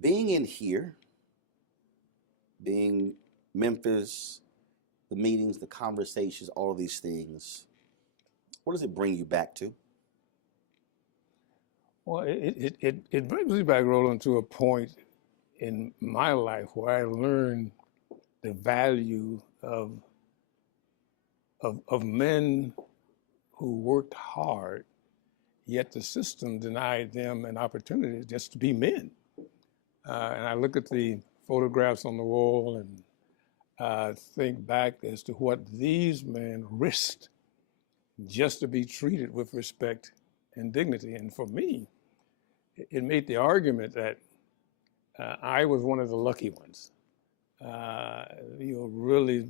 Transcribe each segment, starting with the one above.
Being in here, being Memphis, the meetings, the conversations, all of these things, what does it bring you back to? Well, it brings me back, Roland, to a point in my life where I learned the value of men who worked hard, yet the system denied them an opportunity just to be men. And I look at the photographs on the wall and think back as to what these men risked just to be treated with respect and dignity. And for me, it made the argument that I was one of the lucky ones. Really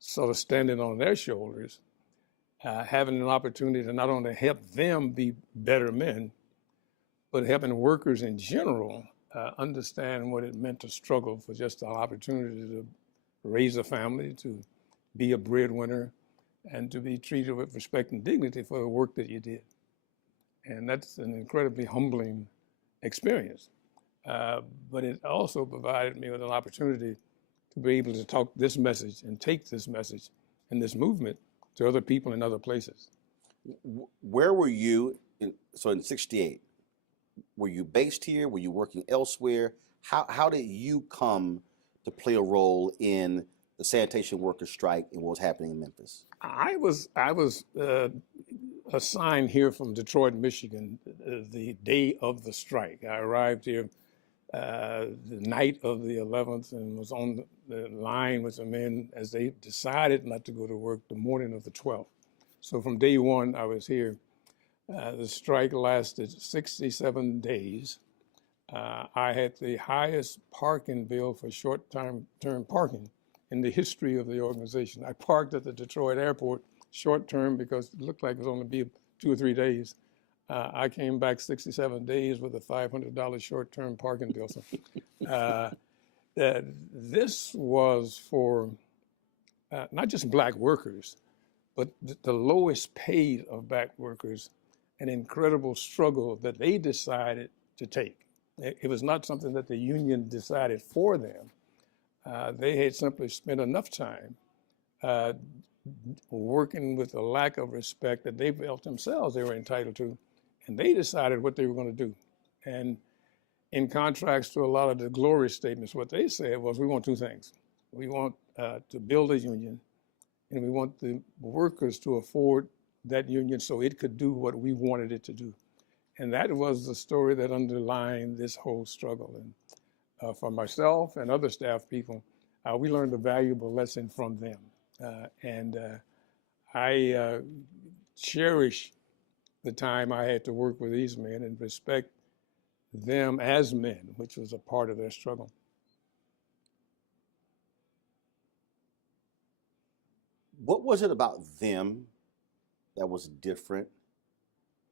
sort of standing on their shoulders, having an opportunity to not only help them be better men, but helping workers in general understand what it meant to struggle for just an opportunity to raise a family, to be a breadwinner, and to be treated with respect and dignity for the work that you did. And that's an incredibly humbling experience. But it also provided me with an opportunity to be able to talk this message and take this message and this movement to other people in other places. Where were you in 68? Were you based here? Were you working elsewhere? How did you come to play a role in the sanitation workers strike and what was happening in Memphis? I was assigned here from Detroit, Michigan, the day of the strike. I arrived here the night of the 11th and was on the line with the men as they decided not to go to work the morning of the 12th. So from day one, I was here. The strike lasted 67 days. I had the highest parking bill for short-term parking in the history of the organization. I parked at the Detroit airport short-term because it looked like it was only be 2 or 3 days. I came back 67 days with a $500 short-term parking bill. So, this was for not just black workers, but the lowest paid of black workers, an incredible struggle that they decided to take. It was not something that the union decided for them. They had simply spent enough time working with a lack of respect that they felt themselves they were entitled to, and they decided what they were going to do. And in contrast to a lot of the glory statements, what they said was, we want two things. We want to build a union, and we want the workers to afford that union so it could do what we wanted it to do. And that was the story that underlined this whole struggle. And for myself and other staff people, we learned a valuable lesson from them. I cherish the time I had to work with these men and respect them as men, which was a part of their struggle. What was it about them that was different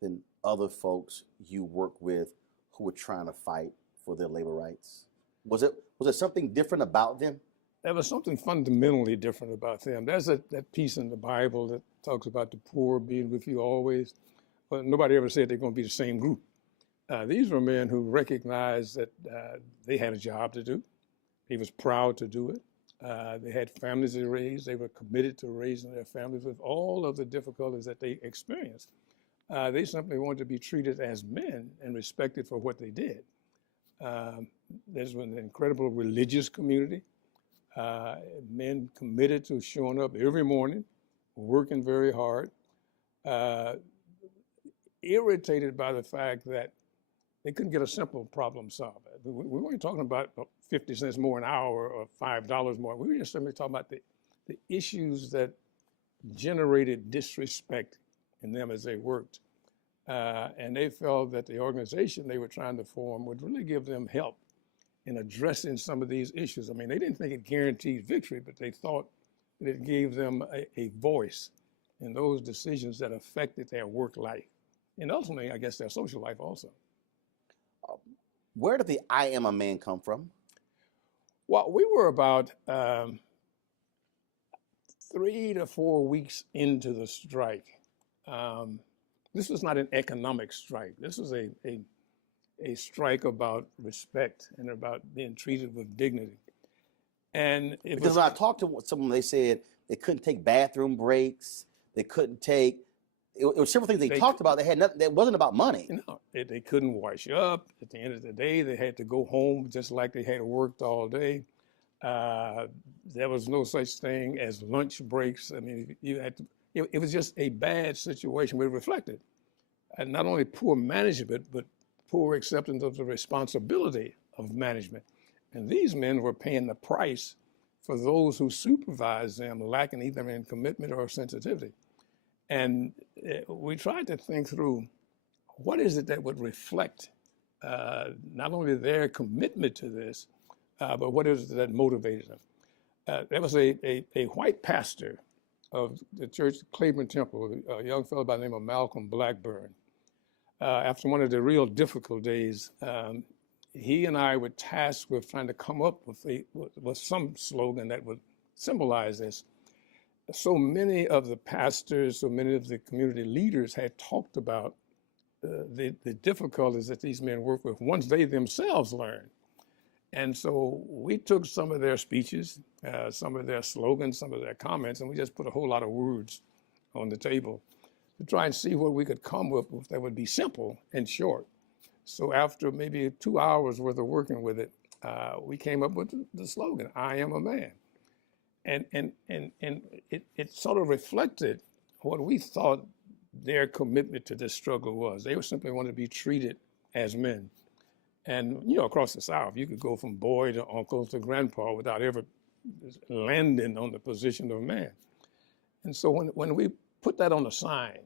than other folks you work with who were trying to fight for their labor rights? Was it something different about them? There was something fundamentally different about them. There's that piece in the Bible that talks about the poor being with you always, but nobody ever said they're going to be the same group. These were men who recognized that they had a job to do. They was proud to do it. They had families to raise. They were committed to raising their families with all of the difficulties that they experienced. They simply wanted to be treated as men and respected for what they did. There's an incredible religious community. Men committed to showing up every morning, working very hard, irritated by the fact that they couldn't get a simple problem solved. We weren't talking about 50 cents more an hour or $5 more. We were just simply talking about the issues that generated disrespect in them as they worked. And they felt that the organization they were trying to form would really give them help in addressing some of these issues. I mean, they didn't think it guaranteed victory, but they thought that it gave them a voice in those decisions that affected their work life. And ultimately, I guess, their social life also. Where did the I am a man come from? Well, we were about 3 to 4 weeks into the strike. This was not an economic strike. This was a a strike about respect and about being treated with dignity. And it Because was, when I talked to someone, they said they couldn't take bathroom breaks. They couldn't take. It was several things they talked about. They had nothing. That wasn't about money. you know, they couldn't wash up. At the end of the day, they had to go home just like they had worked all day. There was no such thing as lunch breaks. I mean, you had to. It was just a bad situation. We reflected, and not only poor management, but poor acceptance of the responsibility of management. And these men were paying the price for those who supervised them lacking either in commitment or sensitivity. And we tried to think through what is it that would reflect not only their commitment to this, but what is it that motivated them. There was a white pastor of the church, Claiborne Temple, a young fellow by the name of Malcolm Blackburn. After one of the real difficult days, he and I were tasked with trying to come up with some slogan that would symbolize this. So many of the pastors, so many of the community leaders had talked about the difficulties that these men work with once they themselves learn. And so we took some of their speeches, some of their slogans, some of their comments, and we just put a whole lot of words on the table to try and see what we could come up with that would be simple and short. So after maybe 2 hours worth of working with it, we came up with the slogan, "I am a man." And it sort of reflected what we thought their commitment to this struggle was. They simply wanted to be treated as men. And, you know, across the South, you could go from boy to uncle to grandpa without ever landing on the position of man. And so when we put that on a sign,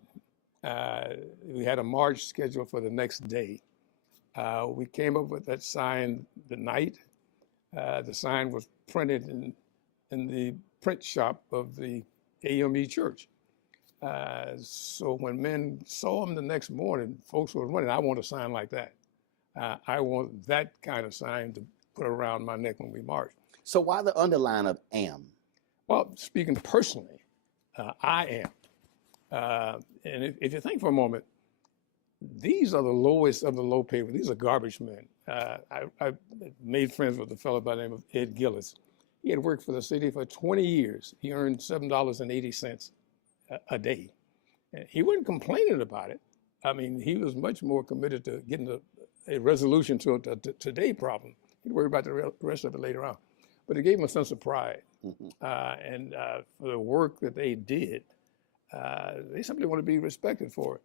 we had a march scheduled for the next day. We came up with that sign the night. The sign was printed in the print shop of the AME church. So when men saw them the next morning, folks were running, "I want a sign like that. I want that kind of sign to put around my neck when we march." So why the underline of "am"? Well, speaking personally, I am. And if you think for a moment, these are the lowest of the low paid. These are garbage men. I made friends with a fellow by the name of Ed Gillis. He had worked for the city for 20 years. He earned $7.80 a day. And he wasn't complaining about it. I mean, he was much more committed to getting a resolution to a today problem. He'd worry about the rest of it later on. But it gave him a sense of pride. And for the work that they did, they simply want to be respected for it.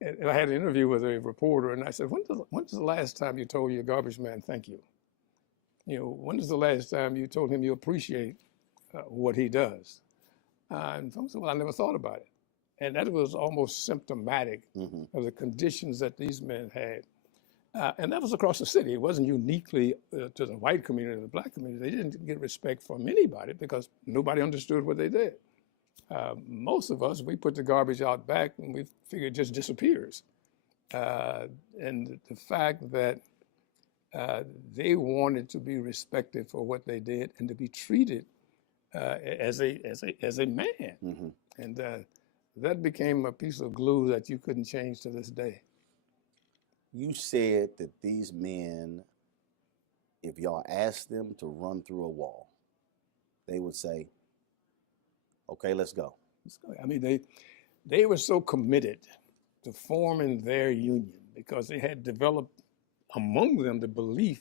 And I had an interview with a reporter, and I said, when's the last time you told your garbage man thank you? You know, when is the last time you told him you appreciate what he does? And folks said, well, I never thought about it. And that was almost symptomatic of the conditions that these men had. And that was across the city. It wasn't uniquely to the white community or the black community. They didn't get respect from anybody because nobody understood what they did. Most of us, we put the garbage out back and we figure it just disappears. And the fact that they wanted to be respected for what they did and to be treated as a man. And that became a piece of glue that you couldn't change to this day. You said that these men, if y'all asked them to run through a wall, they would say, "Okay, let's go." I mean, they were so committed to forming their union because they had developed among them the belief,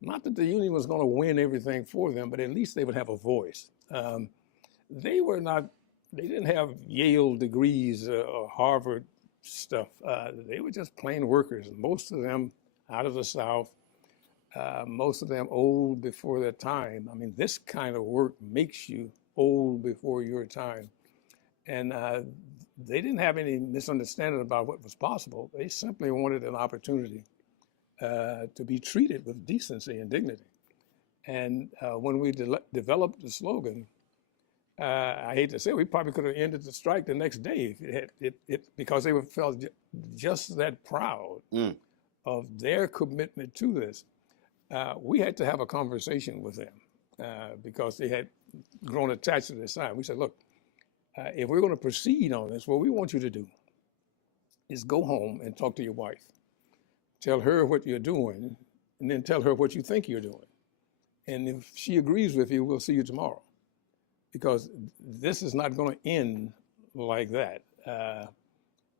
not that the union was going to win everything for them, but at least they would have a voice. They didn't have Yale degrees or Harvard stuff. They were just plain workers. Most of them out of the South, most of them old before their time. I mean, this kind of work makes you old before your time. And they didn't have any misunderstanding about what was possible. They simply wanted an opportunity to be treated with decency and dignity. And when we developed the slogan, I hate to say it, we probably could have ended the strike the next day because they felt just that proud of their commitment to this. We had to have a conversation with them because they had grown attached to this sign. We said, look, if we're going to proceed on this, what we want you to do is go home and talk to your wife. tell her what you're doing, and then tell her what you think you're doing. And if she agrees with you, we'll see you tomorrow. Because this is not going to end like that.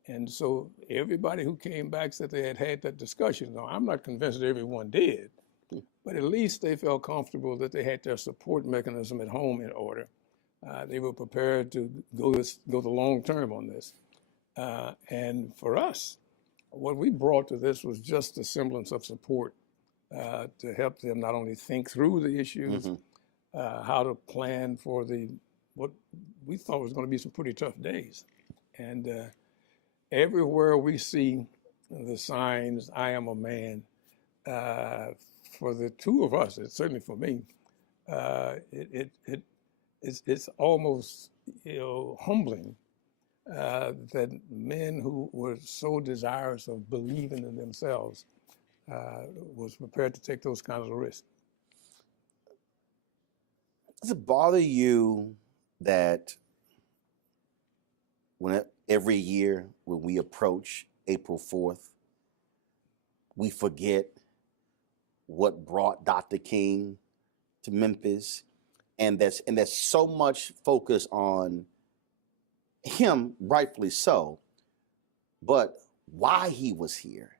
And so everybody who came back said they had had that discussion. Now, I'm not convinced that everyone did, but at least they felt comfortable that they had their support mechanism at home in order. They were prepared to go the long term on this. And for us, what we brought to this was just a semblance of support to help them not only think through the issues, how to plan for what we thought was going to be some pretty tough days. And everywhere we see the signs, "I am a man," for the two of us, it's certainly for me, it's almost humbling that men who were so desirous of believing in themselves was prepared to take those kinds of risks. Does it bother you that every year when we approach April 4th, we forget what brought Dr. King to Memphis, and there's so much focus on him, rightfully so, but why he was here,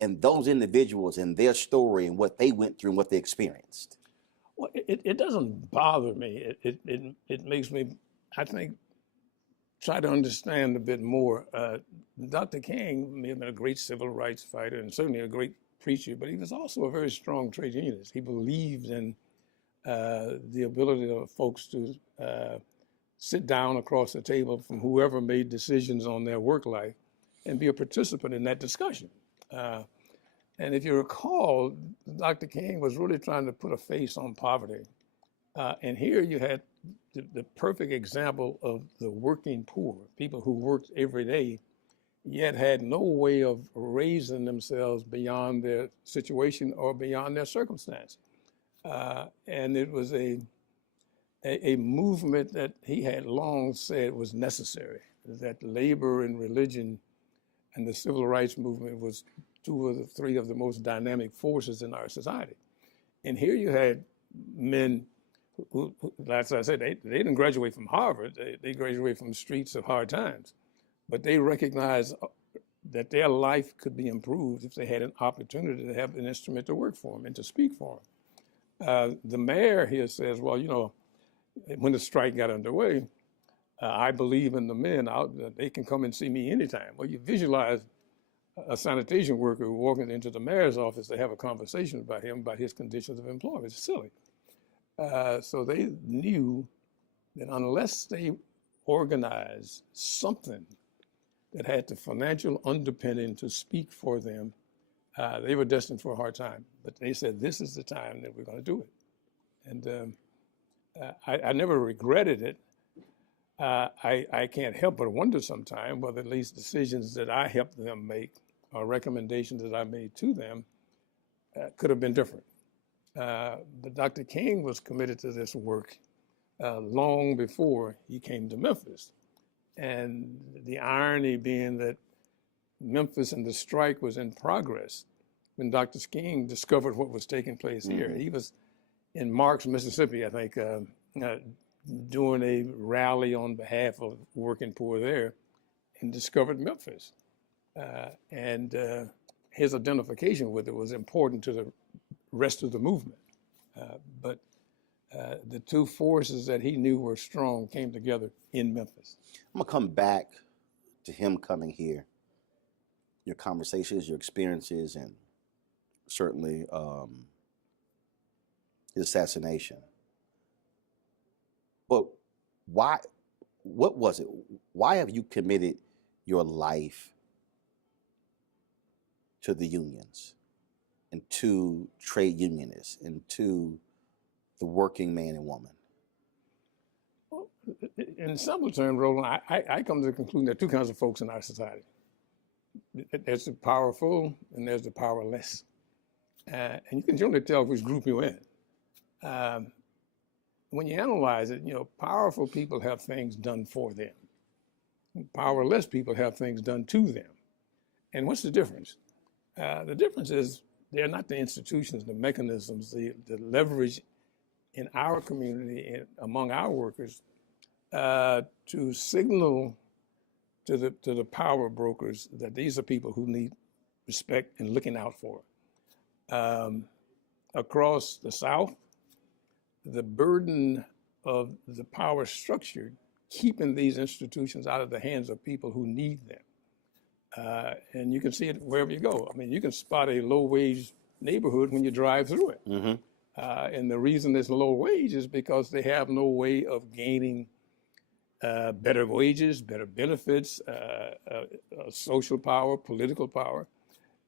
and those individuals and their story and what they went through and what they experienced? Well, it doesn't bother me. It makes me, I think, try to understand a bit more. Dr. King may have been a great civil rights fighter and certainly a great preacher, but he was also a very strong trade unionist. He believed in the ability of folks to sit down across the table from whoever made decisions on their work life and be a participant in that discussion. And if you recall, Dr. King was really trying to put a face on poverty. And here you had the perfect example of the working poor, people who worked every day, yet had no way of raising themselves beyond their situation or beyond their circumstance. And it was a movement that he had long said was necessary, that labor and religion and the civil rights movement was two of the three of the most dynamic forces in our society. And here you had men who as I said, they didn't graduate from Harvard, they graduated from the streets of hard times, but they recognized that their life could be improved if they had an opportunity to have an instrument to work for them and to speak for them. The mayor here says, well, when the strike got underway, I believe in the men out there. They can come and see me anytime. Well, you visualize a sanitation worker walking into the mayor's office to have a conversation about him, about his conditions of employment. It's silly. So they knew that unless they organized something that had the financial underpinning to speak for them, they were destined for a hard time. But they said, this is the time that we're going to do it. And I never regretted it. I can't help but wonder sometimes whether at least decisions that I helped them make or recommendations that I made to them could have been different. But Dr. King was committed to this work long before he came to Memphis. And the irony being that Memphis and the strike was in progress when Dr. King discovered what was taking place here. He was in Marks, Mississippi, I think, doing a rally on behalf of working poor there, and discovered Memphis. And his identification with it was important to the rest of the movement. But the two forces that he knew were strong came together in Memphis. I'm gonna come back to him coming here, your conversations, your experiences, and certainly his assassination. But why, what was it? Why have you committed your life to the unions and to trade unionists and to the working man and woman? In simple terms, Roland, I come to the conclusion there are two kinds of folks in our society. There's the powerful and there's the powerless. And you can generally tell which group you're in. When you analyze it, powerful people have things done for them. Powerless people have things done to them. And what's the difference? The difference is they're not the institutions, the mechanisms, the leverage in our community and among our workers to signal to the power brokers that these are people who need respect and looking out for. Across the South, the burden of the power structure keeping these institutions out of the hands of people who need them. And you can see it wherever you go. I mean, you can spot a low-wage neighborhood when you drive through it. Mm-hmm. And the reason it's low wage is because they have no way of gaining better wages, better benefits, social power, political power.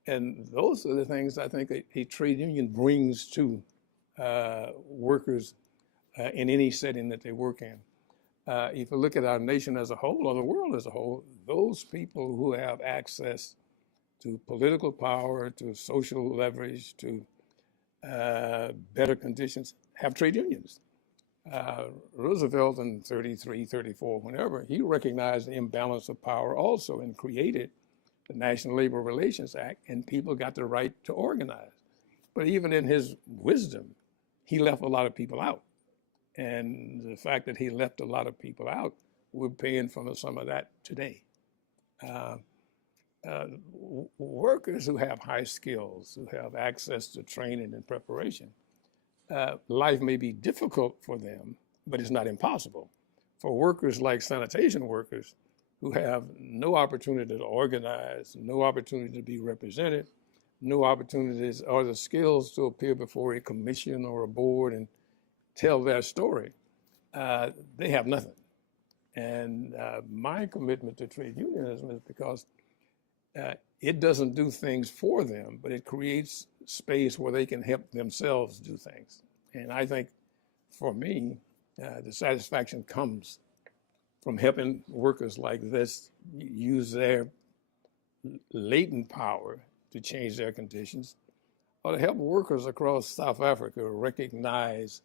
And those are the things I think a trade union brings to workers in any setting that they work in. If you look at our nation as a whole, or the world as a whole, those people who have access to political power, to social leverage, to better conditions, have trade unions. Roosevelt in 33, 34, whenever, he recognized the imbalance of power also and created the National Labor Relations Act, and people got the right to organize. But even in his wisdom, he left a lot of people out. And the fact that he left a lot of people out, we're paying for some of that today. Workers who have high skills, who have access to training and preparation, life may be difficult for them, but it's not impossible. For workers like sanitation workers who have no opportunity to organize, no opportunity to be represented, no opportunities or the skills to appear before a commission or a board and tell their story, they have nothing. And my commitment to trade unionism is because it doesn't do things for them, but it creates space where they can help themselves do things. And I think for me, the satisfaction comes from helping workers like this use their latent power to change their conditions, or to help workers across South Africa recognize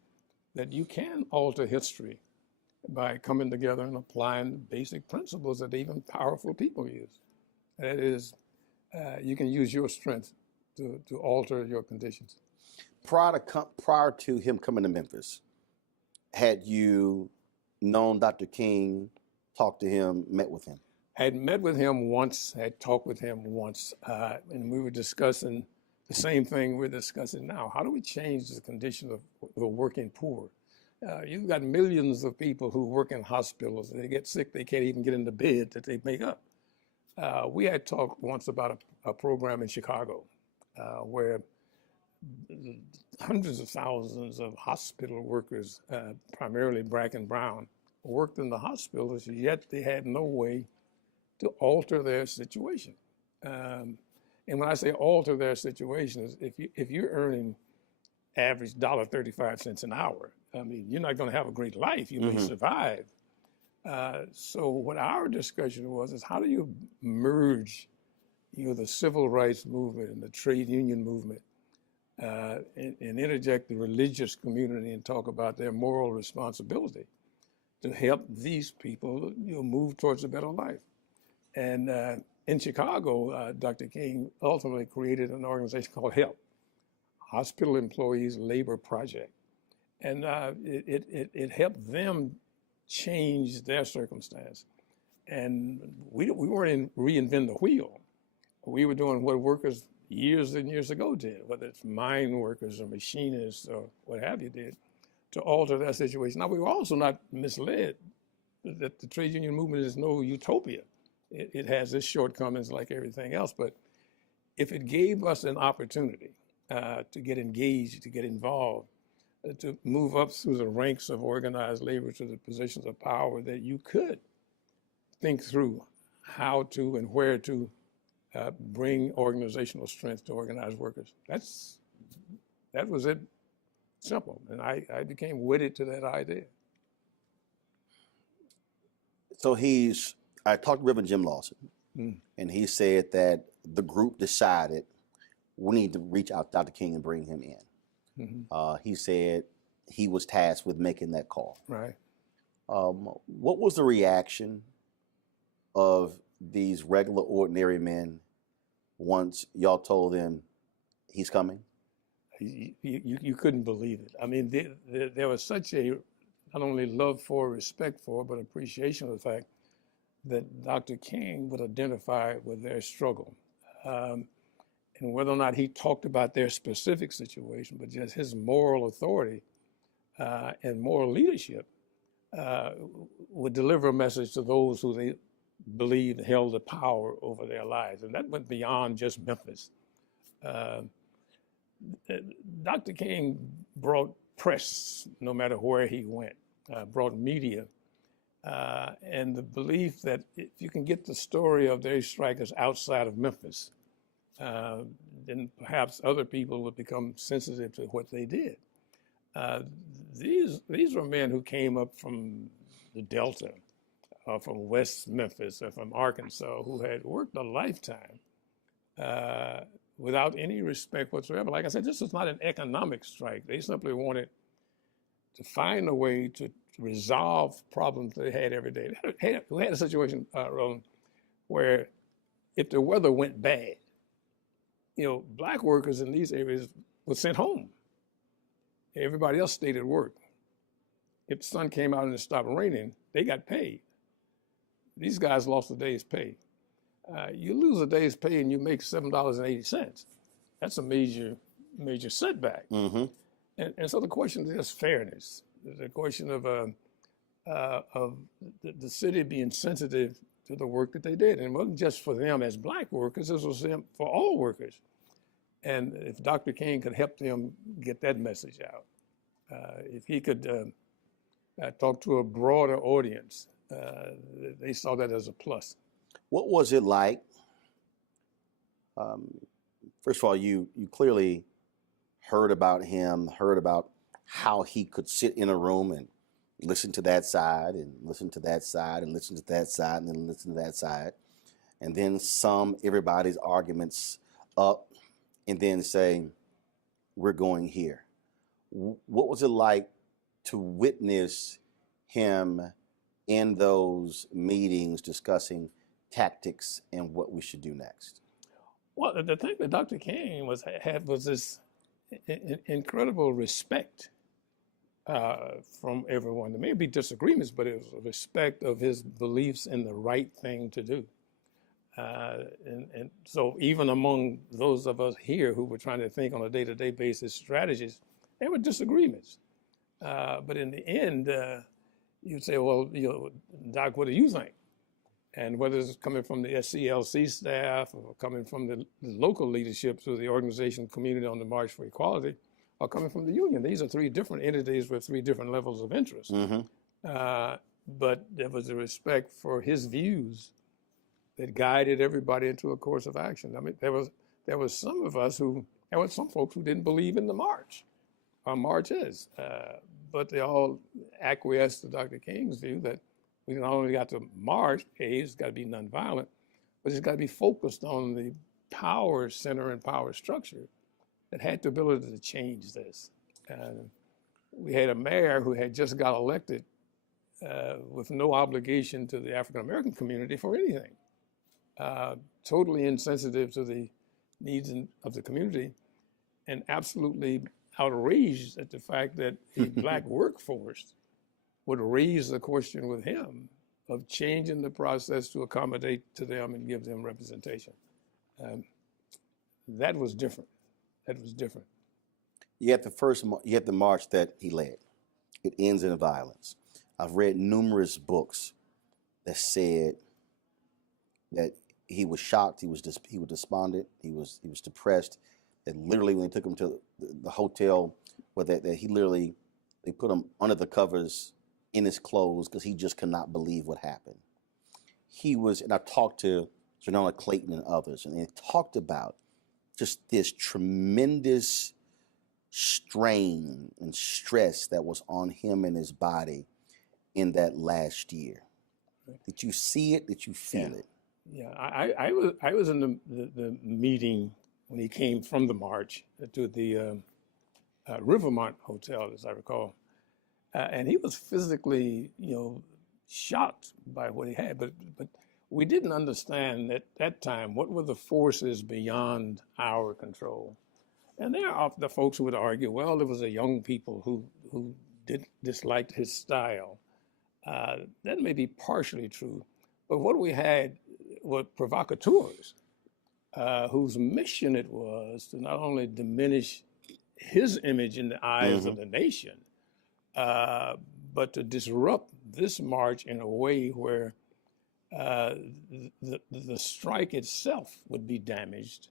that you can alter history by coming together and applying basic principles that even powerful people use. That is, you can use your strength to alter your conditions. Prior to him coming to Memphis, had you known Dr. King, talked to him, met with him? Had met with him once, had talked with him once, and we were discussing the same thing we're discussing now. How do we change the condition of the working poor? You've got millions of people who work in hospitals. They get sick, they can't even get into bed that they make up. We had talked once about a program in Chicago where hundreds of thousands of hospital workers, primarily black and brown, worked in the hospitals, yet they had no way to alter their situation. And when I say alter their situation, is if you're earning average $1.35 an hour, I mean, you're not going to have a great life. You may survive. So what our discussion was is how do you merge, the civil rights movement and the trade union movement, and interject the religious community and talk about their moral responsibility to help these people, move towards a better life. And in Chicago, Dr. King ultimately created an organization called HELP, Hospital Employees Labor Project. And it helped them change their circumstance. And we weren't reinventing the wheel. We were doing what workers years and years ago did, whether it's mine workers or machinists or what have you did, to alter that situation. Now, we were also not misled that the trade union movement is no utopia. It has its shortcomings like everything else, but if it gave us an opportunity to get engaged, to get involved, to move up through the ranks of organized labor to the positions of power, that you could think through how to and where to bring organizational strength to organized workers. That was it, simple. And I became wedded to that idea. So I talked to Reverend Jim Lawson, and he said that the group decided we need to reach out to Dr. King and bring him in. He said he was tasked with making that call. Right. What was the reaction of these regular, ordinary men once y'all told him he's coming? You couldn't believe it. I mean, there was such a not only love for, respect for, but appreciation of the fact that Dr. King would identify with their struggle. And whether or not he talked about their specific situation, but just his moral authority and moral leadership would deliver a message to those who they believed held the power over their lives. And that went beyond just Memphis. Dr. King brought press no matter where he went, brought media, and the belief that if you can get the story of their strikers outside of Memphis, then perhaps other people would become sensitive to what they did. These were men who came up from the Delta, from West Memphis, or from Arkansas, who had worked a lifetime without any respect whatsoever. Like I said, this was not an economic strike. They simply wanted to find a way to resolve problems they had every day. We had a situation, Roland, where if the weather went bad, black workers in these areas were sent home. Everybody else stayed at work. If the sun came out and it stopped raining, they got paid. These guys lost a day's pay. You lose a day's pay and you make $7.80. That's a major setback. Mm-hmm. And so the question is fairness. The question of the city being sensitive to the work that they did. And it wasn't just for them as black workers, this was them for all workers. And if Dr. King could help them get that message out, if he could talk to a broader audience, they saw that as a plus. What was it like? First of all, you clearly heard about him, heard about how he could sit in a room and listen to that side and listen to that side and listen to that side and then listen to that side, and then sum everybody's arguments up and then say, we're going here. What was it like to witness him in those meetings discussing tactics and what we should do next? Well, the thing that Dr. King had was this incredible respect from everyone. There may be disagreements, but it was a respect of his beliefs in the right thing to do. And so even among those of us here who were trying to think on a day-to-day basis strategies, there were disagreements. But in the end, you'd say, well, Doc, what do you think? And whether it's coming from the SCLC staff or coming from the local leadership through the organization Community on the March for Equality, or coming from the union, these are three different entities with three different levels of interest. Mm-hmm. But there was a respect for his views that guided everybody into a course of action. I mean, there was some folks who didn't believe in the march, or marches, but they all acquiesced to Dr. King's view that we not only got to march, it's got to be nonviolent, but it's got to be focused on the power center and power structure that had the ability to change this. We had a mayor who had just got elected with no obligation to the African American community for anything. Totally insensitive to the needs of the community, and absolutely outraged at the fact that a black workforce would raise the question with him of changing the process to accommodate to them and give them representation. That was different. That was different. You had the march that he led. It ends in violence. I've read numerous books that said that he was shocked, he was despondent, he was depressed. That literally, when they took him to the hotel, that they put him under the covers in his clothes because he just could not believe what happened. And I talked to Janella Clayton and others, and they talked about just this tremendous strain and stress that was on him and his body in that last year. Did you see it? Did you feel it? Yeah, I was in the meeting when he came from the march to the Rivermont Hotel, as I recall, and he was physically, shocked by what he had. But we didn't understand at that time what were the forces beyond our control. And there are the folks who would argue, well, there was a young people who disliked his style. That may be partially true, but what we had were provocateurs whose mission it was to not only diminish his image in the eyes of the nation, but to disrupt this march in a way where the strike itself would be damaged,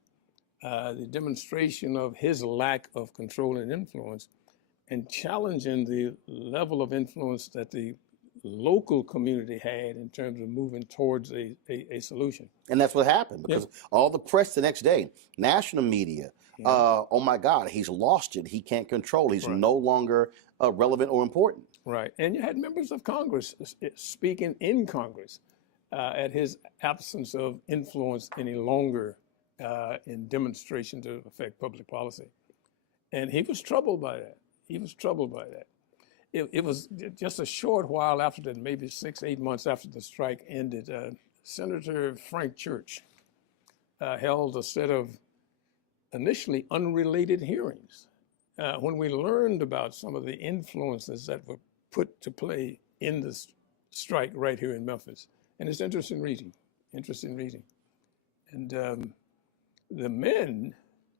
the demonstration of his lack of control and influence, and challenging the level of influence that the local community had in terms of moving towards a solution. And that's what happened, because all the press the next day, national media, oh my God, he's lost it. He can't control. He's no longer relevant or important. Right. And you had members of Congress speaking in Congress at his absence of influence any longer in demonstration to affect public policy. And he was troubled by that. He was troubled by that. It was just a short while after that, maybe 6-8 months after the strike ended, Senator Frank Church held a set of initially unrelated hearings. When we learned about some of the influences that were put to play in the strike right here in Memphis. And it's interesting reading. And the men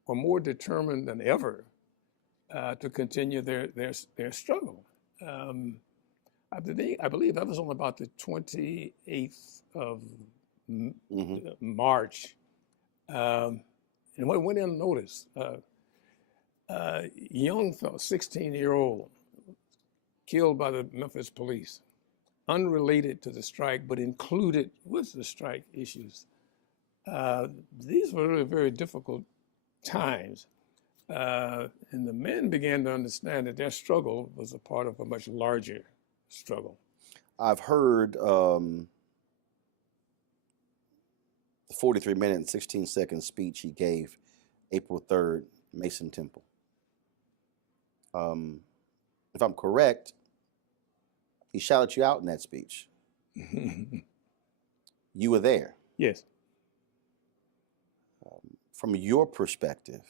were more determined than ever to continue their struggle. I believe that was on about the 28th of March. And what went unnoticed, young fellow, 16-year-old, killed by the Memphis police, unrelated to the strike, but included with the strike issues. These were really very difficult times. And the men began to understand that their struggle was a part of a much larger struggle. I've heard the 43-minute and 16-second speech he gave April 3rd, Mason Temple. If I'm correct, he shouted you out in that speech. You were there. Yes. From your perspective,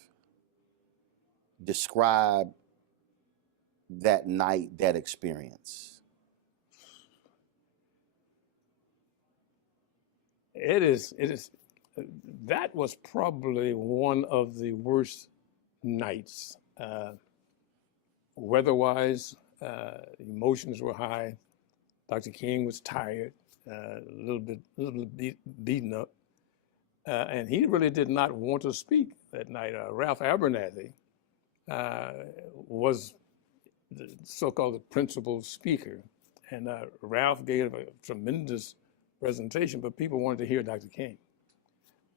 describe that night, that experience. It is, that was probably one of the worst nights. Weather-wise, emotions were high. Dr. King was tired, a little bit beaten up. And he really did not want to speak that night. Ralph Abernathy was the so-called principal speaker. And Ralph gave a tremendous presentation, but people wanted to hear Dr. King.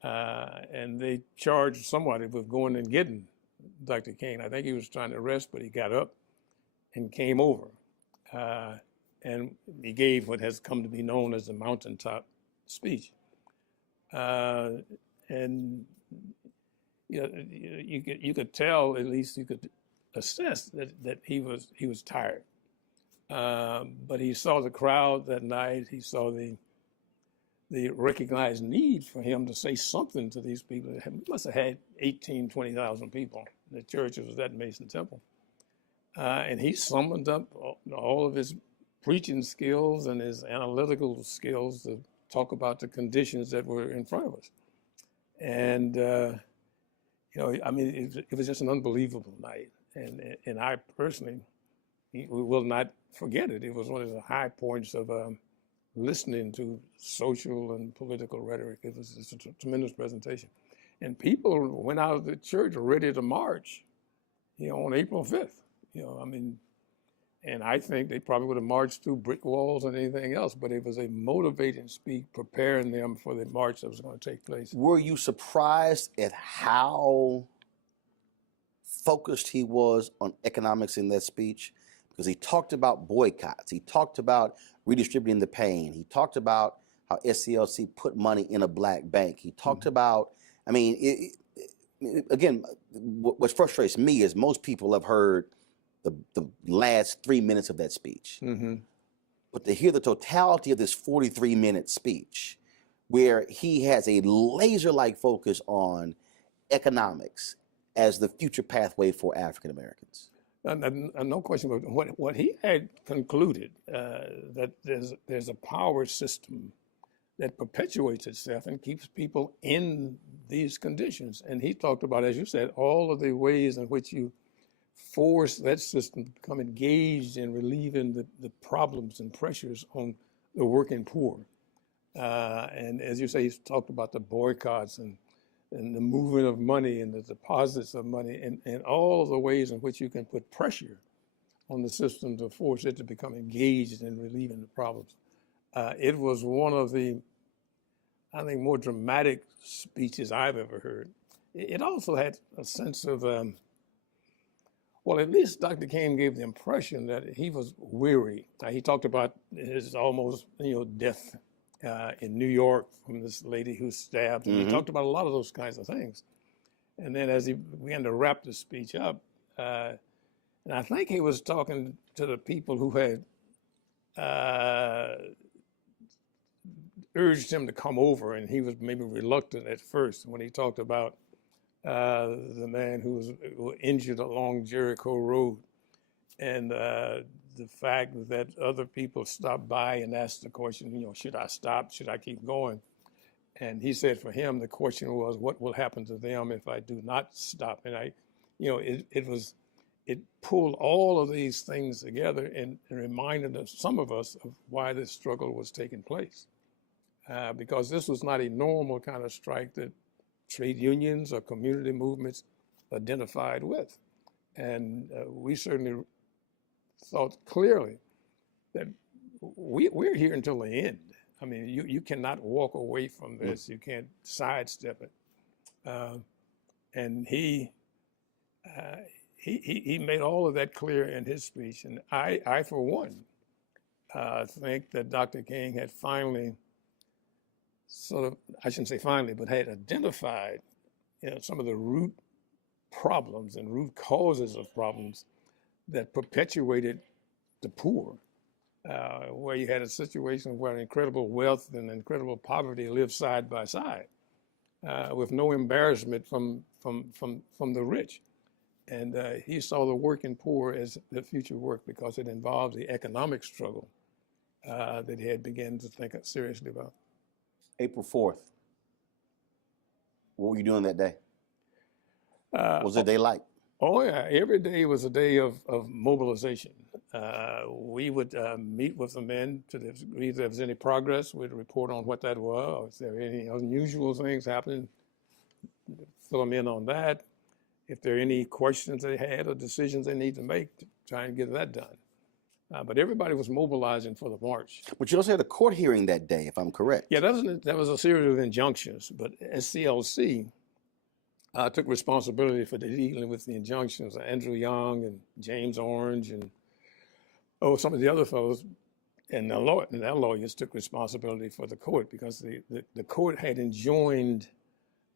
And they charged somebody with going and getting Dr. King. I think he was trying to rest, but he got up and came over. And he gave what has come to be known as the mountaintop speech. And you could tell, at least you could assess that he was tired. But he saw the crowd that night. He saw the recognized need for him to say something to these people. He must have had 18,000, 20,000 people. The church was at Mason Temple. And he summoned up all of his preaching skills and his analytical skills to talk about the conditions that were in front of us. And, I mean, it was just an unbelievable night. And I personally, we will not forget it. It was one of the high points of listening to social and political rhetoric. It was just a tremendous presentation. And people went out of the church ready to march, on April 5th. And I think they probably would have marched through brick walls and anything else, but it was a motivating speech, preparing them for the march that was going to take place. Were you surprised at how focused he was on economics in that speech? Because he talked about boycotts. He talked about redistributing the pain. He talked about how SCLC put money in a black bank. He talked about, again, what frustrates me is most people have heard the last 3 minutes of that speech. But to hear the totality of this 43-minute speech, where he has a laser-like focus on economics as the future pathway for African Americans. No question about what he had concluded, that there's a power system that perpetuates itself and keeps people in these conditions. And he talked about, as you said, all of the ways in which you force that system to become engaged in relieving the problems and pressures on the working poor. And as you say, he's talked about the boycotts and the movement of money and the deposits of money and all of the ways in which you can put pressure on the system to force it to become engaged in relieving the problems. It was one of the, I think, more dramatic speeches I've ever heard. It also had a sense of, well, at least Dr. King gave the impression that he was weary. He talked about his almost, death in New York from this lady who stabbed. And he talked about a lot of those kinds of things. And then as he began to wrap the speech up, and I think he was talking to the people who had urged him to come over, and he was maybe reluctant at first when he talked about the man who was injured along Jericho Road, and the fact that other people stopped by and asked the question, should I stop? Should I keep going? And he said for him, the question was, what will happen to them if I do not stop? And it pulled all of these things together and reminded some of us of why this struggle was taking place. Because this was not a normal kind of strike that trade unions or community movements identified with. And we certainly thought clearly that we're here until the end. I mean, you cannot walk away from this. You can't sidestep it. And he made all of that clear in his speech. And I for one, think that Dr. King had finally I shouldn't say finally, but had identified some of the root problems and root causes of problems that perpetuated the poor, where you had a situation where incredible wealth and incredible poverty lived side by side, with no embarrassment from the rich. And he saw the working poor as the future work because it involved the economic struggle that he had begun to think seriously about. April 4th, what were you doing that day? What was the day like? Oh yeah, every day was a day of mobilization. We would meet with the men to the degree there was any progress. We'd report on what that was, or if there were any unusual things happening, fill them in on that. If there are any questions they had or decisions they need to make, to try and get that done. But everybody was mobilizing for the march. But you also had a court hearing that day, if I'm correct. Yeah, that was a series of injunctions, but SCLC took responsibility for dealing with the injunctions. Andrew Young and James Orange and some of the other fellows and their lawyers took responsibility for the court because the court had enjoined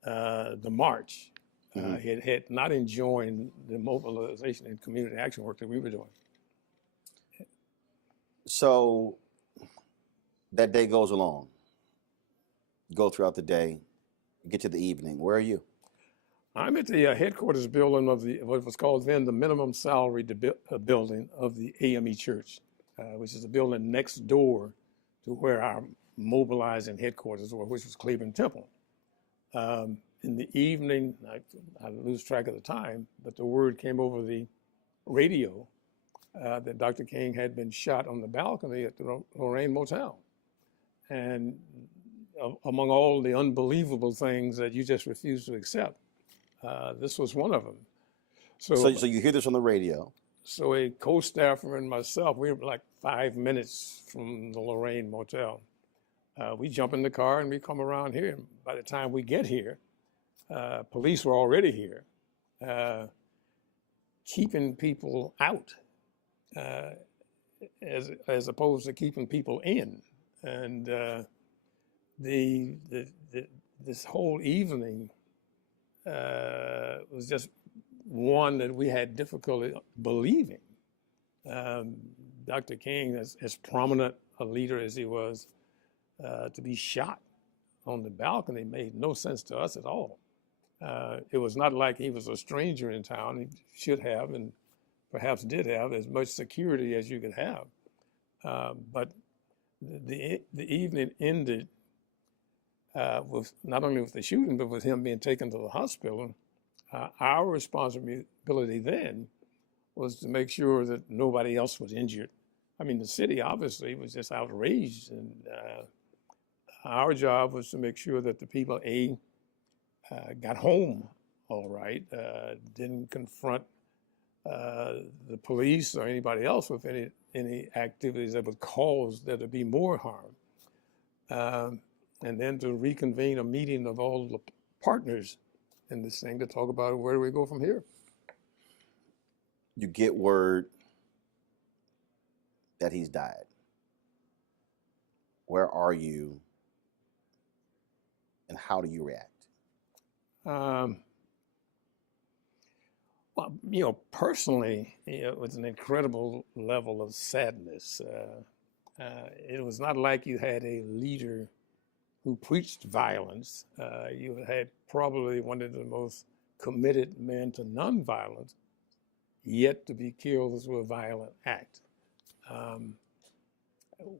the march. It had not enjoined the mobilization and community action work that we were doing. So that day goes along. You go throughout the day, you get to the evening. Where are you? I'm at the headquarters building of what was called then the minimum salary building of the AME Church, which is a building next door to where our mobilizing headquarters were, which was Cleveland Temple. In the evening, I lose track of the time, but the word came over the radio that Dr. King had been shot on the balcony at the Lorraine Motel. And among all the unbelievable things that you just refuse to accept, this was one of them. So you hear this on the radio. So a co-staffer and myself, we were like 5 minutes from the Lorraine Motel. We jump in the car and we come around here. And by the time we get here, police were already here, keeping people out as opposed to keeping people in. And this whole evening was just one that we had difficulty believing. Dr. King, as prominent a leader as he was, to be shot on the balcony made no sense to us at all. It was not like he was a stranger in town. He should have, and perhaps did have, as much security as you could have. But the evening ended with not only with the shooting, but with him being taken to the hospital. Our responsibility then was to make sure that nobody else was injured. I mean, the city obviously was just outraged, and our job was to make sure that the people, got home all right, didn't confront the police or anybody else with any activities that would cause there to be more harm. And then to reconvene a meeting of all the partners in this thing to talk about where do we go from here. You get word that he's died. Where are you, and how do you react? Well, personally, it was an incredible level of sadness. It was not like you had a leader who preached violence. You had probably one of the most committed men to nonviolence, yet to be killed through a violent act.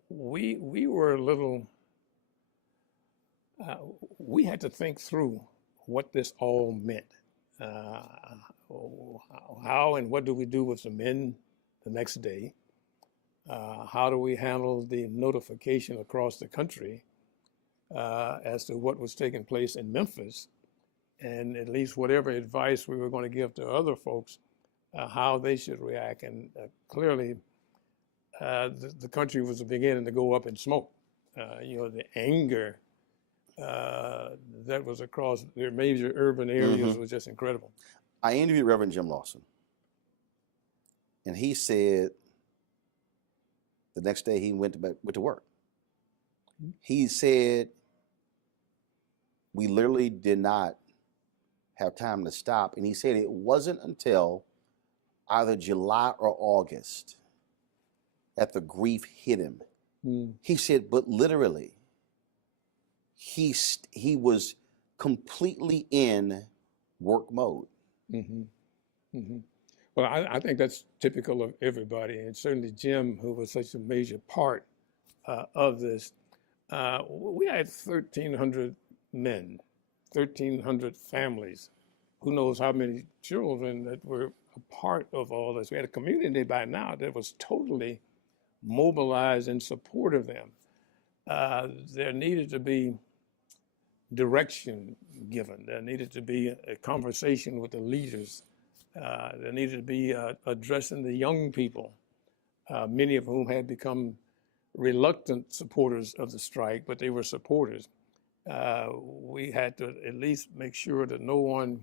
We were a little, we had to think through what this all meant. How and what do we do with the men the next day? How do we handle the notification across the country as to what was taking place in Memphis, and at least whatever advice we were going to give to other folks, how they should react. And clearly, the country was beginning to go up in smoke. The anger that was across their major urban areas was just incredible. I interviewed Reverend Jim Lawson, and he said the next day he went to work. He said, we literally did not have time to stop. And he said it wasn't until either July or August that the grief hit him. He said, but literally, he was completely in work mode. Well, I think that's typical of everybody, and certainly Jim, who was such a major part of this. We had 1,300 men, 1,300 families, who knows how many children that were a part of all this. We had a community by now that was totally mobilized in support of them. There needed to be direction given. There needed to be a conversation with the leaders. There needed to be addressing the young people, many of whom had become reluctant supporters of the strike, but they were supporters. We had to at least make sure that no one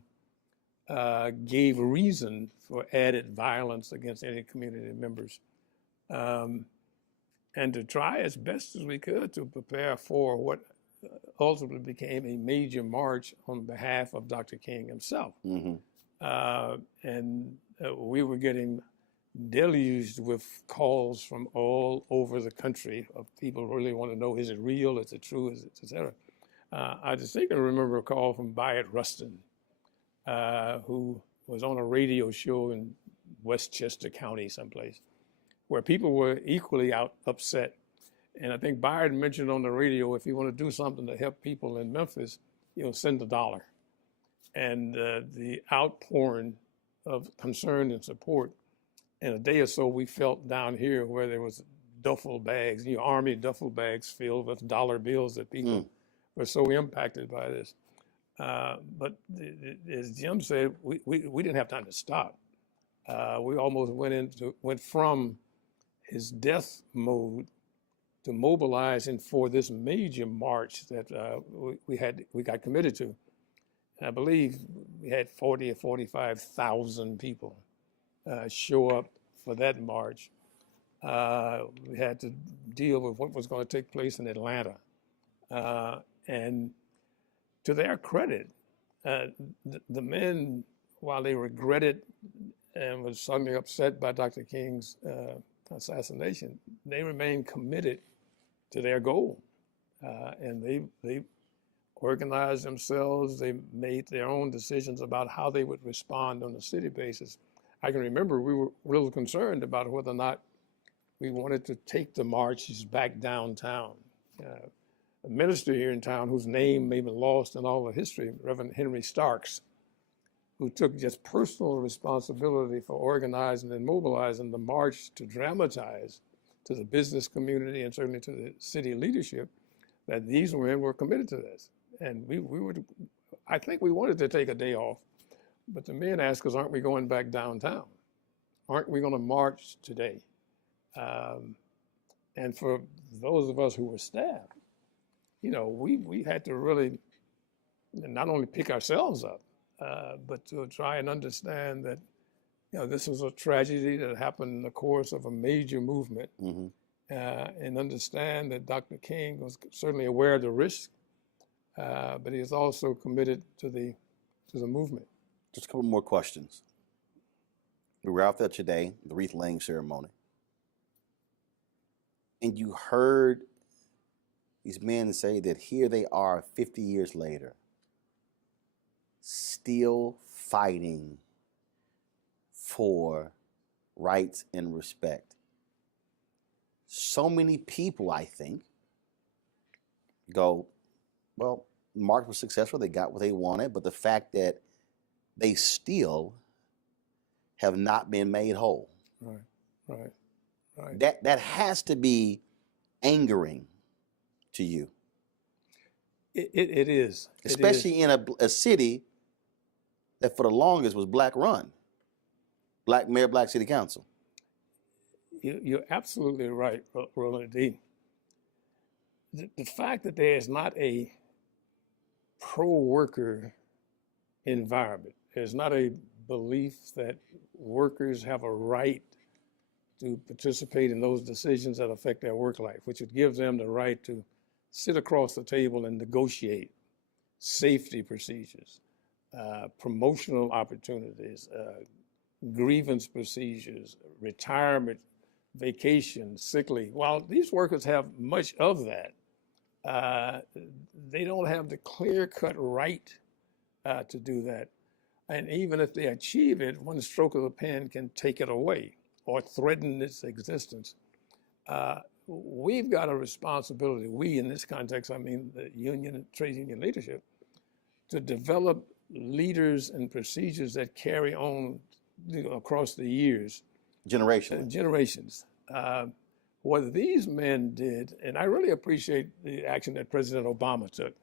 gave reason for added violence against any community members. And to try as best as we could to prepare for what ultimately became a major march on behalf of Dr. King himself. And we were getting deluged with calls from all over the country of people who really want to know, is it real, is it true, is it, et cetera. I distinctly remember a call from Byatt Rustin, who was on a radio show in Westchester County someplace, where people were equally upset. And I think Byatt mentioned on the radio, if you want to do something to help people in Memphis, send $1. And the outpouring of concern and support, in a day or so, we felt down here where there was duffel bags, army duffel bags filled with dollar bills that people were so impacted by this. But as Jim said, we didn't have time to stop. We almost went from his death mode to mobilizing for this major march that we got committed to. And I believe we had 40 or 45,000 people show up for that march. We had to deal with what was going to take place in Atlanta. And to their credit, the men, while they regretted and was suddenly upset by Dr. King's assassination, they remained committed to their goal. And they organized themselves. They made their own decisions about how they would respond on a city basis. I can remember we were real concerned about whether or not we wanted to take the marches back downtown. A minister here in town whose name may be lost in all the history, Reverend Henry Starks, who took just personal responsibility for organizing and mobilizing the march to dramatize to the business community and certainly to the city leadership that these men were committed to this. And I think we wanted to take a day off, but the men asked us, aren't we going back downtown? Aren't we going to march today? And for those of us who were staff, we had to really not only pick ourselves up, but to try and understand that, this was a tragedy that happened in the course of a major movement, and understand that Dr. King was certainly aware of the risk, but he is also committed to the movement. Just a couple more questions. We were out there today, the wreath laying ceremony, and you heard these men say that here they are 50 years later, still fighting for rights and respect. So many people, I think, go, well, March was successful, they got what they wanted, but the fact that they still have not been made whole. Right. That has to be angering to you. It is. Especially in a city that for the longest was black run. Black mayor, black city council. You're absolutely right, Roland. The fact that there is not a pro-worker environment, there's not a belief that workers have a right to participate in those decisions that affect their work life, which would give them the right to sit across the table and negotiate safety procedures, promotional opportunities, grievance procedures, retirement, vacation, sick leave. While these workers have much of that, they don't have the clear-cut right to do that. And even if they achieve it, one stroke of the pen can take it away or threaten its existence. We've got a responsibility, we in this context, I mean the union, trade union leadership, to develop leaders and procedures that carry on across the years. Generations. What these men did, and I really appreciate the action that President Obama took.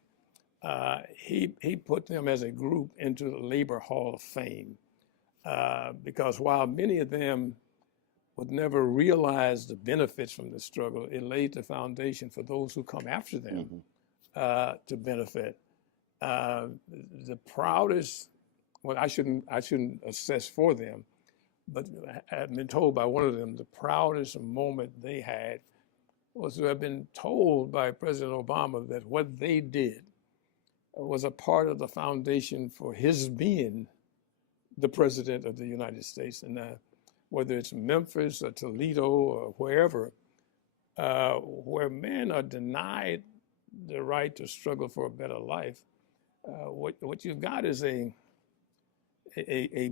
He put them as a group into the Labor Hall of Fame because while many of them would never realize the benefits from the struggle, it laid the foundation for those who come after them to benefit. The proudest, well, I shouldn't assess for them, but I've been told by one of them the proudest moment they had was to have been told by President Obama that what they did was a part of the foundation for his being the President of the United States. And whether it's Memphis or Toledo or wherever, where men are denied the right to struggle for a better life, what you've got is a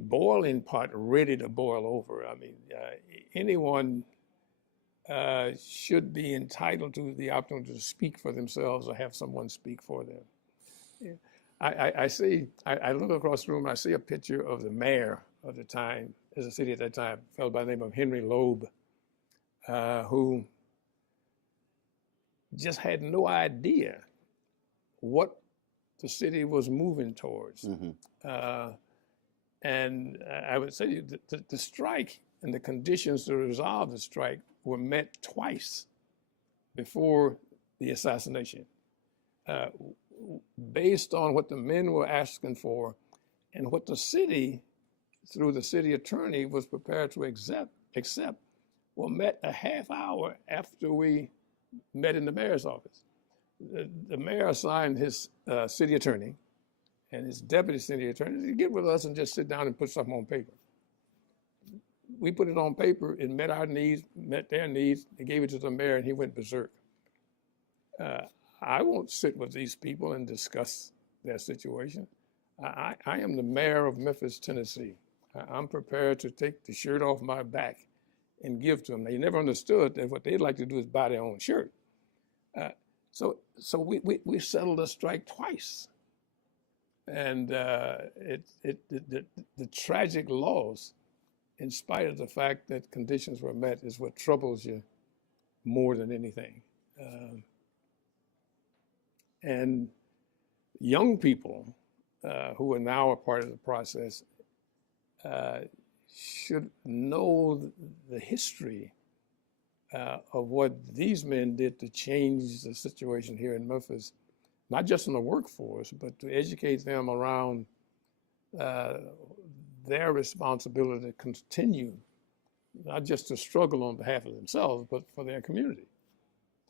boiling pot ready to boil over. I mean, anyone should be entitled to the opportunity to speak for themselves or have someone speak for them. Yeah. I look across the room and I see a picture of the mayor of the time, as a city at that time, a fellow by the name of Henry Loeb, who just had no idea what the city was moving towards. And I would say the strike and the conditions to resolve the strike were met twice before the assassination, based on what the men were asking for and what the city, through the city attorney, was prepared to accept, were met a half hour after we met in the mayor's office. The mayor assigned his city attorney and his deputy city attorney to get with us and just sit down and put something on paper. We put it on paper, it met our needs, met their needs, they gave it to the mayor and he went berserk. I won't sit with these people and discuss their situation. I am the mayor of Memphis, Tennessee. I'm prepared to take the shirt off my back and give to them. They never understood that what they'd like to do is buy their own shirt. So we settled a strike twice. And the tragic loss, in spite of the fact that conditions were met, is what troubles you more than anything. And young people who are now a part of the process should know the history of what these men did to change the situation here in Memphis, not just in the workforce, but to educate them around their responsibility to continue, not just to struggle on behalf of themselves, but for their community.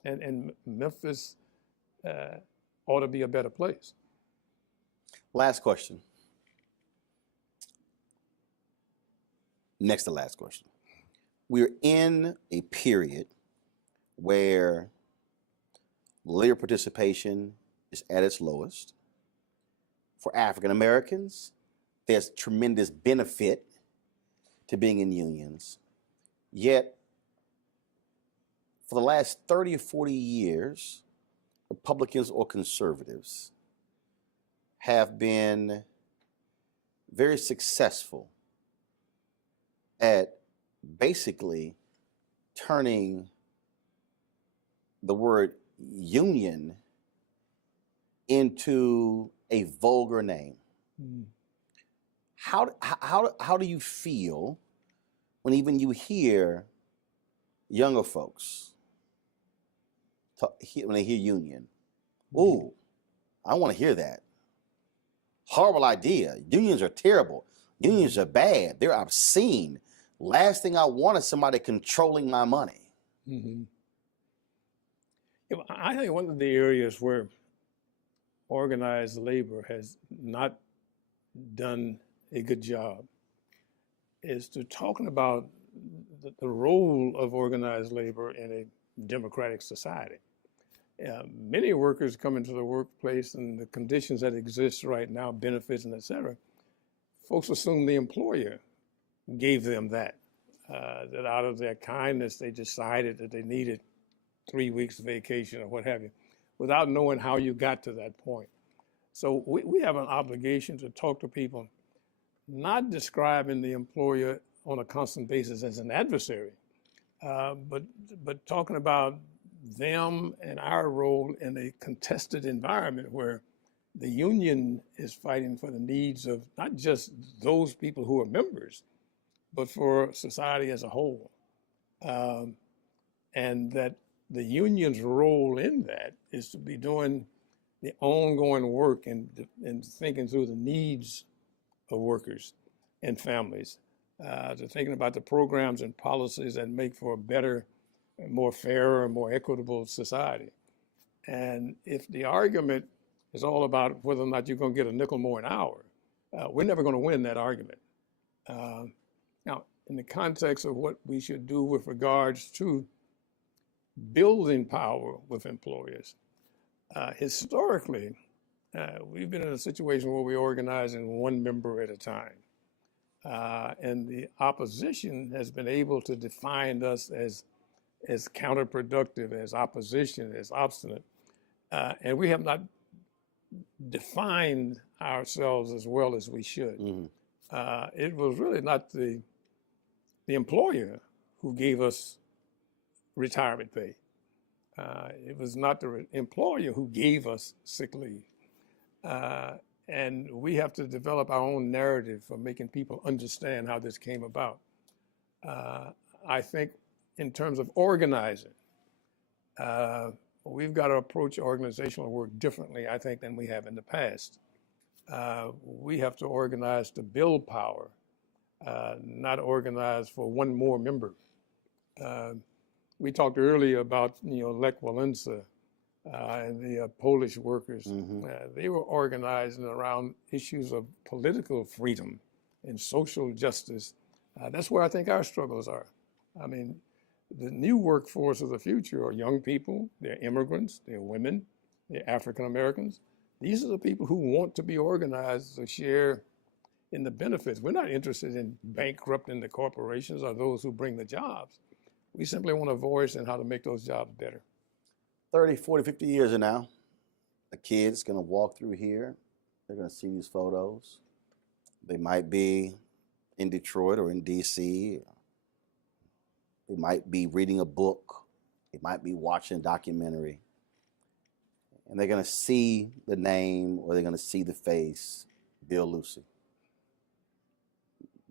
And Memphis ought to be a better place. Last question. Next to last question. We're in a period where labor participation is at its lowest. For African Americans, there's tremendous benefit to being in unions. Yet, for the last 30 or 40 years, Republicans or conservatives have been very successful at basically turning the word union into a vulgar name. Mm. How do you feel when even you hear younger folks when they hear union? Ooh, I don't want to hear that. Horrible idea. Unions are terrible. Unions are bad. They're obscene. Last thing I want is somebody controlling my money. Mm-hmm. I think one of the areas where organized labor has not done a good job is to talking about the role of organized labor in a democratic society. Many workers come into the workplace and the conditions that exist right now, benefits and et cetera, folks assume the employer gave them that out of their kindness, they decided that they needed 3 weeks vacation or what have you, without knowing how you got to that point. So we have an obligation to talk to people, not describing the employer on a constant basis as an adversary, but talking about them and our role in a contested environment where the union is fighting for the needs of not just those people who are members, but for society as a whole. And that the union's role in that is to be doing the ongoing work and thinking through the needs of workers and families, to thinking about the programs and policies that make for a better, more fair, more equitable society. And if the argument is all about whether or not you're going to get a nickel more an hour, we're never going to win that argument. Now, in the context of what we should do with regards to building power with employers, historically, we've been in a situation where we organize in one member at a time. And the opposition has been able to define us as counterproductive, as opposition, as obstinate. And we have not defined ourselves as well as we should. Mm-hmm. It was really not the employer who gave us retirement pay. It was not the employer who gave us sick leave. And we have to develop our own narrative for making people understand how this came about. I think in terms of organizing, we've got to approach organizational work differently, I think, than we have in the past. We have to organize to build power, not organize for one more member. We talked earlier about, Lech Walesa and the Polish workers. Mm-hmm. They were organizing around issues of political freedom and social justice. That's where I think our struggles are. I mean, the new workforce of the future are young people, they're immigrants, they're women, the African Americans. These are the people who want to be organized to share in the benefits. We're not interested in bankrupting the corporations or those who bring the jobs. We simply want a voice in how to make those jobs better. 30, 40, 50 years from now, a kid's going to walk through here. They're going to see these photos. They might be in Detroit or in D.C. They might be reading a book. They might be watching a documentary. And they're going to see the name or they're going to see the face, Bill Lucey.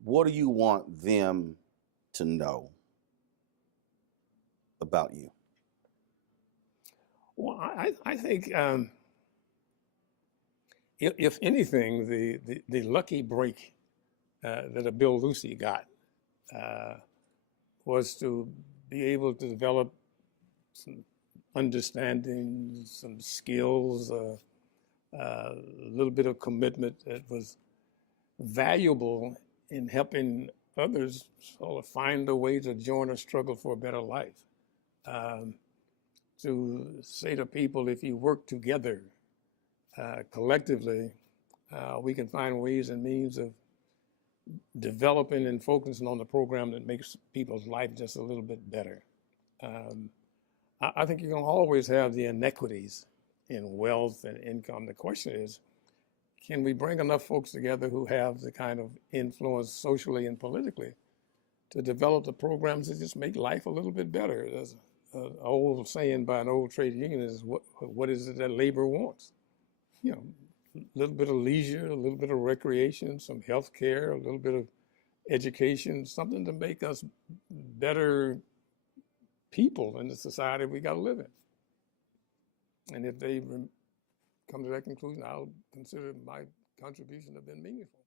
What do you want them to know about you? Well, I think if anything, the lucky break that a Bill Lucey got was to be able to develop some understanding, some skills, a little bit of commitment that was valuable in helping others sort of find a way to join a struggle for a better life. To say to people, if you work together collectively, we can find ways and means of developing and focusing on the program that makes people's life just a little bit better. I think you're going to always have the inequities in wealth and income. The question is, can we bring enough folks together who have the kind of influence socially and politically to develop the programs that just make life a little bit better? There's an old saying by an old trade union is, what is it that labor wants? You know, a little bit of leisure, a little bit of recreation, some health care, a little bit of education, something to make us better people in the society we got to live in. And if they come to that conclusion, I'll consider my contribution to have been meaningful.